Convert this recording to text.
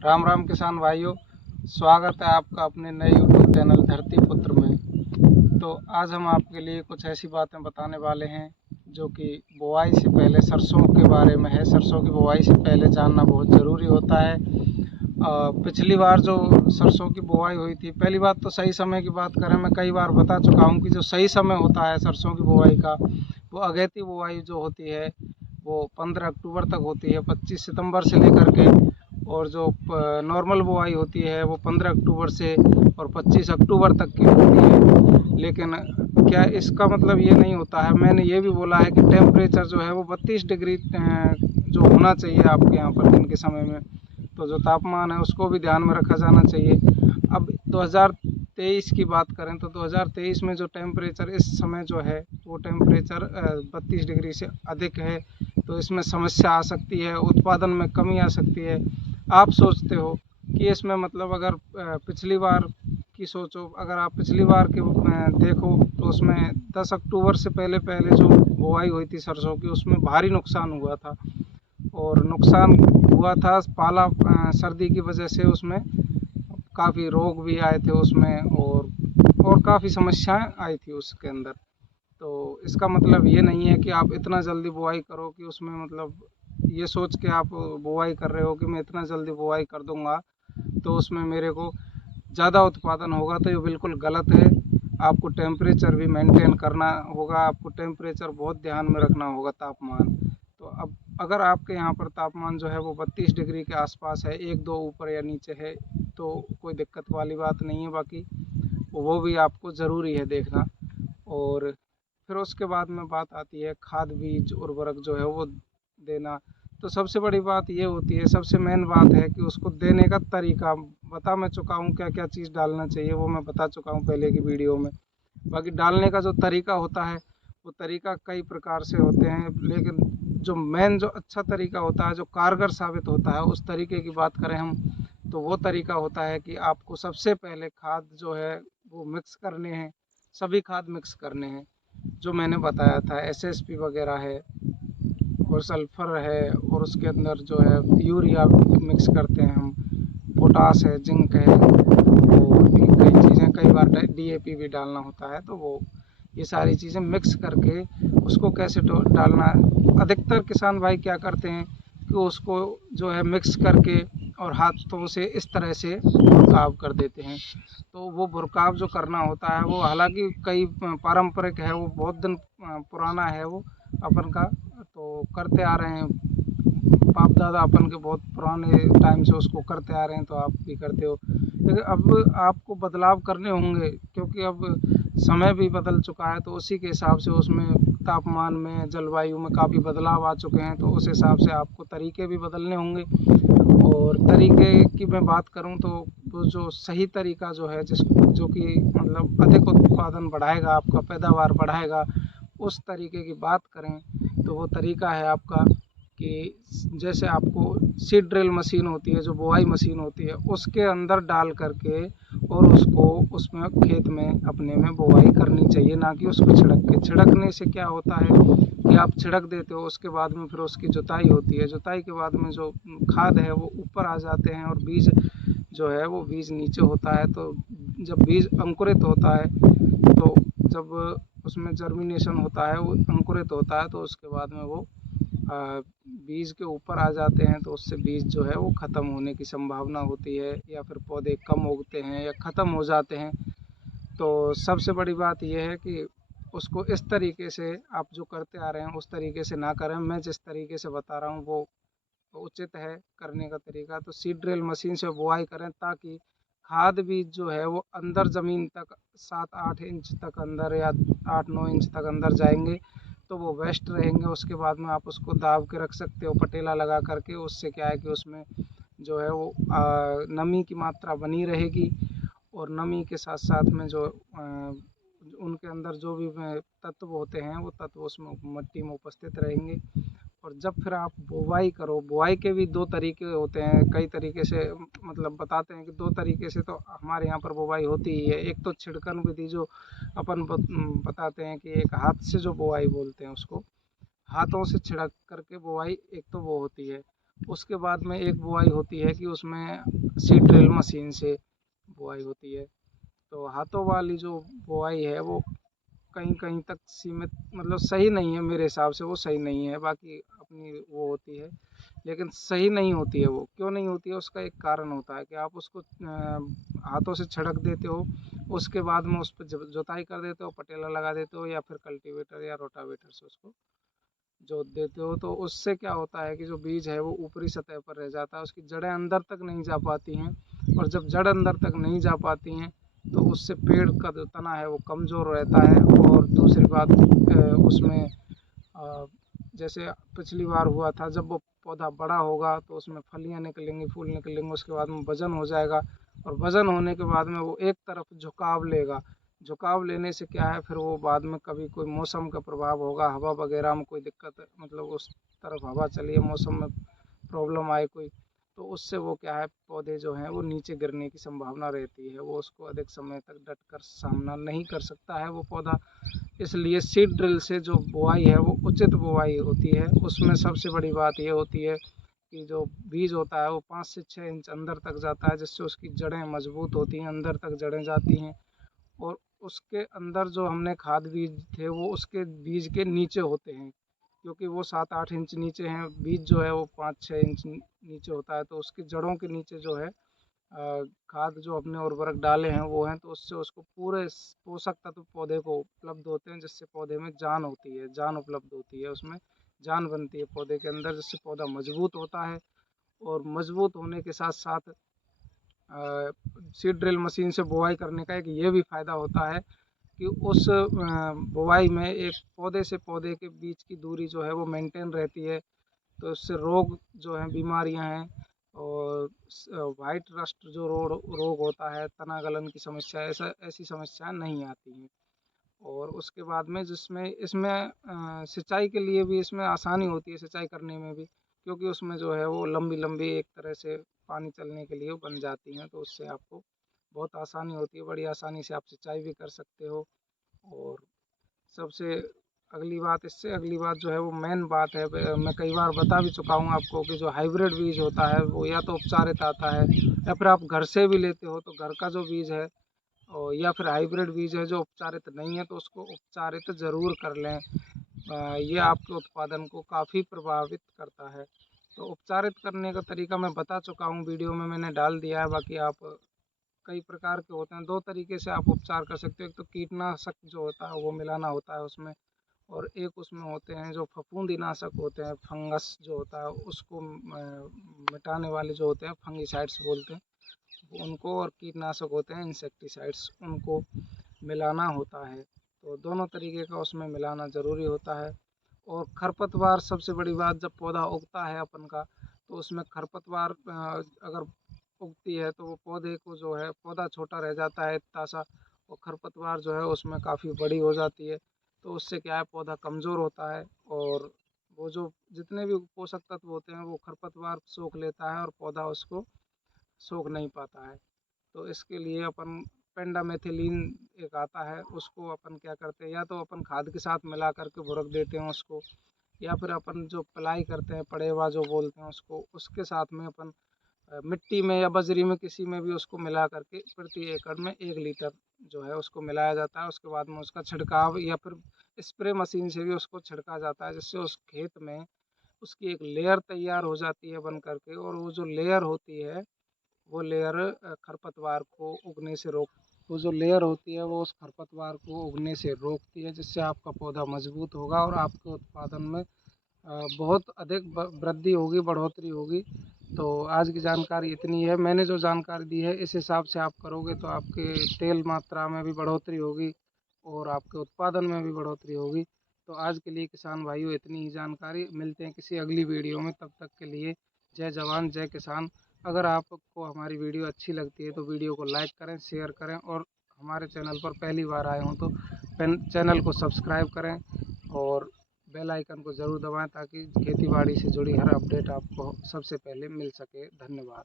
राम राम किसान भाइयों, स्वागत है आपका अपने नए यूट्यूब चैनल धरती पुत्र में। तो आज हम आपके लिए कुछ ऐसी बातें बताने वाले हैं जो कि बुआई से पहले सरसों के बारे में है। सरसों की बुआई से पहले जानना बहुत ज़रूरी होता है। पिछली बार जो सरसों की बुआई हुई थी, पहली बात तो सही समय की बात करें, मैं कई बार बता चुका हूँ कि जो सही समय होता है सरसों की बुआई का, वो अगेती बुआई जो होती है वो 15 अक्टूबर तक होती है, 25 सितंबर से लेकर के। और जो नॉर्मल बुआई होती है वो 15 अक्टूबर से और 25 अक्टूबर तक की होती है। लेकिन क्या इसका मतलब ये नहीं होता है, मैंने ये भी बोला है कि टेम्परेचर जो है वो 32 डिग्री जो होना चाहिए आपके यहाँ पर दिन के समय में, तो जो तापमान है उसको भी ध्यान में रखा जाना चाहिए। अब 2023 की बात करें तो 2023 में जो टेम्परेचर इस समय जो है वो टेम्परेचर 32 डिग्री से अधिक है, तो इसमें समस्या आ सकती है, उत्पादन में कमी आ सकती है। आप सोचते हो कि इसमें मतलब अगर पिछली बार की सोचो, अगर आप पिछली बार की देखो तो उसमें 10 अक्टूबर से पहले पहले जो बुआई हुई थी सरसों की, उसमें भारी नुकसान हुआ था। और नुकसान हुआ था पाला सर्दी की वजह से, उसमें काफ़ी रोग भी आए थे उसमें, और काफ़ी समस्याएं आई थी उसके अंदर। तो इसका मतलब ये नहीं है कि आप इतना जल्दी बुआई करो कि उसमें मतलब ये सोच के आप बुआई कर रहे हो कि मैं इतना जल्दी बुआई कर दूंगा तो उसमें मेरे को ज़्यादा उत्पादन होगा, तो ये बिल्कुल गलत है। आपको टेम्परेचर भी मेंटेन करना होगा, आपको टेम्परेचर बहुत ध्यान में रखना होगा, तापमान। तो अब अगर आपके यहाँ पर तापमान जो है वो 32 डिग्री के आसपास है, एक दो ऊपर या नीचे है, तो कोई दिक्कत वाली बात नहीं है। बाकी वो भी आपको ज़रूरी है देखना। और फिर उसके बाद में बात आती है खाद बीज उर्वरक जो है वो देना। तो सबसे बड़ी बात ये होती है, सबसे मेन बात है कि उसको देने का तरीका बता मैं चुका हूँ, क्या क्या चीज़ डालना चाहिए वो मैं बता चुका हूँ पहले की वीडियो में। बाकी डालने का जो तरीका होता है वो तरीका कई प्रकार से होते हैं, लेकिन जो मेन जो अच्छा तरीका होता है, जो कारगर साबित होता है, उस तरीके की बात करें हम तो वो तरीका होता है कि आपको सबसे पहले खाद जो है वो मिक्स करने हैं, सभी खाद मिक्स करने हैं जो मैंने बताया था। एसएसपी वगैरह है और सल्फर है, और उसके अंदर जो है यूरिया मिक्स करते हैं हम, पोटास है, जिंक है, और भी कई चीज़ें, कई बार डीएपी भी डालना होता है। तो वो ये सारी चीज़ें मिक्स करके उसको कैसे डालना है, अधिकतर किसान भाई क्या करते हैं कि उसको जो है मिक्स करके और हाथों से इस तरह से भुरकाव कर देते हैं। तो वो भुरकाव जो करना होता है वो हालांकि कई पारंपरिक है, वो बहुत दिन पुराना है वो अपन का, तो करते आ रहे हैं बाप दादा अपन के, बहुत पुराने टाइम से उसको करते आ रहे हैं, तो आप भी करते हो। लेकिन अब आपको बदलाव करने होंगे क्योंकि अब समय भी बदल चुका है, तो उसी के हिसाब से उसमें तापमान में, जलवायु में काफ़ी बदलाव आ चुके हैं, तो उस हिसाब से आपको तरीके भी बदलने होंगे। और तरीके की मैं बात करूं तो जो सही तरीका जो है जो कि मतलब अधिक उत्पादन बढ़ाएगा, आपका पैदावार बढ़ाएगा, उस तरीके की बात करें तो वो तरीका है आपका कि जैसे आपको सीड ड्रिल मशीन होती है, जो बुआई मशीन होती है, उसके अंदर डाल करके और उसको उसमें खेत में अपने में बुआई करनी चाहिए, ना कि उसको छिड़क के। छिड़कने से क्या होता है कि आप छिड़क देते हो, उसके बाद में फिर उसकी जुताई होती है, जुताई के बाद में जो खाद है वो ऊपर आ जाते हैं और बीज जो है वो बीज नीचे होता है। तो जब बीज अंकुरित होता है, तो जब उसमें जर्मिनेशन होता है, वो अंकुरित होता है, तो उसके बाद में वो बीज के ऊपर आ जाते हैं, तो उससे बीज जो है वो ख़त्म होने की संभावना होती है, या फिर पौधे कम उगते हैं या ख़त्म हो जाते हैं। तो सबसे बड़ी बात यह है कि उसको इस तरीके से आप जो करते आ रहे हैं उस तरीके से ना करें। मैं जिस तरीके से बता रहा हूँ वो उचित है करने का तरीका। तो सीड ड्रिल मशीन से बुआई करें ताकि खाद बीज जो है वो अंदर ज़मीन तक 7-8 इंच तक अंदर, या 8-9 इंच तक अंदर जाएंगे, तो वो वेस्ट रहेंगे। उसके बाद में आप उसको दाब के रख सकते हो पटेला लगा करके। उससे क्या है कि उसमें जो है वो नमी की मात्रा बनी रहेगी, और नमी के साथ साथ में जो उनके अंदर जो भी तत्व होते हैं वो तत्व उसमें मिट्टी में उपस्थित रहेंगे। और जब फिर आप बुवाई करो, बुवाई के भी दो तरीके होते हैं, कई तरीके से मतलब बताते हैं कि दो तरीके से तो हमारे यहाँ पर बुवाई होती ही है। एक तो छिड़कन विधि जो अपन बताते हैं कि एक हाथ से जो बुवाई बोलते हैं उसको, हाथों से छिड़क करके बुवाई एक तो वो होती है। उसके बाद में एक बुआई होती है कि उसमें सीड ड्रिल मशीन से बुआई होती है। तो हाथों वाली जो बुआई है वो कहीं कहीं तक सीमित, मतलब सही नहीं है, मेरे हिसाब से वो सही नहीं है, बाकी अपनी वो होती है, लेकिन सही नहीं होती है। वो क्यों नहीं होती है, उसका एक कारण होता है कि आप उसको हाथों से छिड़क देते हो, उसके बाद में उस पर जुताई कर देते हो, पटेला लगा देते हो, या फिर कल्टीवेटर या रोटावेटर से उसको जोत देते हो, तो उससे क्या होता है कि जो बीज है वो ऊपरी सतह पर रह जाता है, उसकी जड़ें अंदर तक नहीं जा पाती हैं। और जब जड़ अंदर तक नहीं जा पाती हैं तो उससे पेड़ का जो तना है वो कमज़ोर रहता है। और दूसरी बात उसमें जैसे पिछली बार हुआ था, जब वो पौधा बड़ा होगा तो उसमें फलियाँ निकलेंगी, फूल निकलेंगे, उसके बाद में वजन हो जाएगा, और वजन होने के बाद में वो एक तरफ झुकाव लेगा। झुकाव लेने से क्या है, फिर वो बाद में कभी कोई मौसम का प्रभाव होगा, हवा वगैरह में कोई दिक्कत, मतलब उस तरफ हवा चली है, मौसम में प्रॉब्लम आए कोई, तो उससे वो क्या है, पौधे जो हैं वो नीचे गिरने की संभावना रहती है, वो उसको अधिक समय तक डट कर सामना नहीं कर सकता है वो पौधा। इसलिए सीड ड्रिल से जो बुआई है वो उचित बुआई होती है। उसमें सबसे बड़ी बात ये होती है कि जो बीज होता है वो 5 से 6 इंच अंदर तक जाता है, जिससे उसकी जड़ें मजबूत होती हैं, अंदर तक जड़ें जाती हैं। और उसके अंदर जो हमने खाद बीज थे वो उसके बीज के नीचे होते हैं, क्योंकि वो 7-8 इंच नीचे हैं, बीज जो है वो 5-6 इंच नीचे होता है, तो उसकी जड़ों के नीचे जो है खाद जो अपने उर्वरक डाले हैं वो हैं, तो उससे उसको पूरे पोषक तत्व पौधे को उपलब्ध होते हैं, जिससे पौधे में जान होती है, जान उपलब्ध होती है, उसमें जान बनती है पौधे के अंदर, जिससे पौधा मजबूत होता है। और मजबूत होने के साथ साथ सीड ड्रिल मशीन से बुआई करने का एक ये भी फ़ायदा होता है कि उस बुआई में एक पौधे से पौधे के बीच की दूरी जो है वो मेंटेन रहती है, तो इससे रोग जो हैं, बीमारियां हैं, और वाइट रस्ट जो रोग होता है, तना गलन की समस्या, ऐसा ऐसी समस्याएं नहीं आती हैं। और उसके बाद में जिसमें इसमें सिंचाई के लिए भी इसमें आसानी होती है, सिंचाई करने में भी, क्योंकि उसमें जो है वो लंबी लंबी एक तरह से पानी चलने के लिए बन जाती हैं, तो उससे आपको बहुत आसानी होती है, बड़ी आसानी से आप सिंचाई भी कर सकते हो। और सबसे अगली बात जो है वो मेन बात है, मैं कई बार बता भी चुका हूँ आपको कि जो हाइब्रिड बीज होता है वो या तो उपचारित आता है, या फिर आप घर से भी लेते हो तो घर का जो बीज है, और या फिर हाइब्रिड बीज है जो उपचारित नहीं है तो उसको उपचारित ज़रूर कर लें। ये आपके उत्पादन को काफ़ी प्रभावित करता है। तो उपचारित करने का तरीका मैं बता चुका हूँ, वीडियो में मैंने डाल दिया है, बाकी आप कई प्रकार के होते हैं, 2 तरीके से आप उपचार कर सकते हो। एक तो कीटनाशक जो होता है वो मिलाना होता है उसमें, और एक उसमें होते हैं जो फफूंदीनाशक होते हैं, फंगस जो होता है उसको मिटाने वाले जो होते हैं, फंगिसाइड्स बोलते हैं उनको, और कीटनाशक होते हैं इंसेक्टिसाइड्स, उनको मिलाना होता है। तो दोनों तरीके का उसमें मिलाना ज़रूरी होता है। और खरपतवार, सबसे बड़ी बात, जब पौधा उगता है अपन का, तो उसमें खरपतवार अगर उगती है तो वो पौधे को जो है, पौधा छोटा रह जाता है इतना सा, और खरपतवार जो है उसमें काफ़ी बड़ी हो जाती है, तो उससे क्या है, पौधा कमज़ोर होता है, और वो जो जितने भी पोषक तत्व होते हैं वो खरपतवार सोख लेता है, और पौधा उसको सोख नहीं पाता है। तो इसके लिए अपन पेंडामेथिलीन एक आता है, उसको अपन क्या करते हैं, या तो अपन खाद के साथ मिला करके बुरक देते हैं उसको, या फिर अपन जो पलाई करते हैं, पड़ेवा जो बोलते हैं उसको, उसके साथ में अपन मिट्टी में या बजरी में किसी में भी उसको मिला करके प्रति एकड़ में 1 लीटर जो है उसको मिलाया जाता है। उसके बाद में उसका छिड़काव या फिर स्प्रे मशीन से भी उसको छिड़का जाता है, जिससे उस खेत में उसकी एक लेयर तैयार हो जाती है बन करके, और वो जो लेयर होती है वो लेयर खरपतवार को उगने से रोक वो जो लेयर होती है वो उस खरपतवार को उगने से रोकती है, जिससे आपका पौधा मजबूत होगा और आपके उत्पादन में बहुत अधिक वृद्धि होगी, बढ़ोतरी होगी। तो आज की जानकारी इतनी है, मैंने जो जानकारी दी है इस हिसाब से आप करोगे तो आपके तेल मात्रा में भी बढ़ोतरी होगी, और आपके उत्पादन में भी बढ़ोतरी होगी। तो आज के लिए किसान भाइयों इतनी ही जानकारी, मिलते हैं किसी अगली वीडियो में, तब तक के लिए जय जवान जय किसान। अगर आपको हमारी वीडियो अच्छी लगती है तो वीडियो को लाइक करें, शेयर करें, और हमारे चैनल पर पहली बार आए हों तो चैनल को सब्सक्राइब करें, और बेल आइकन को ज़रूर दबाएं ताकि खेती बाड़ी से जुड़ी हर अपडेट आपको सबसे पहले मिल सके। धन्यवाद।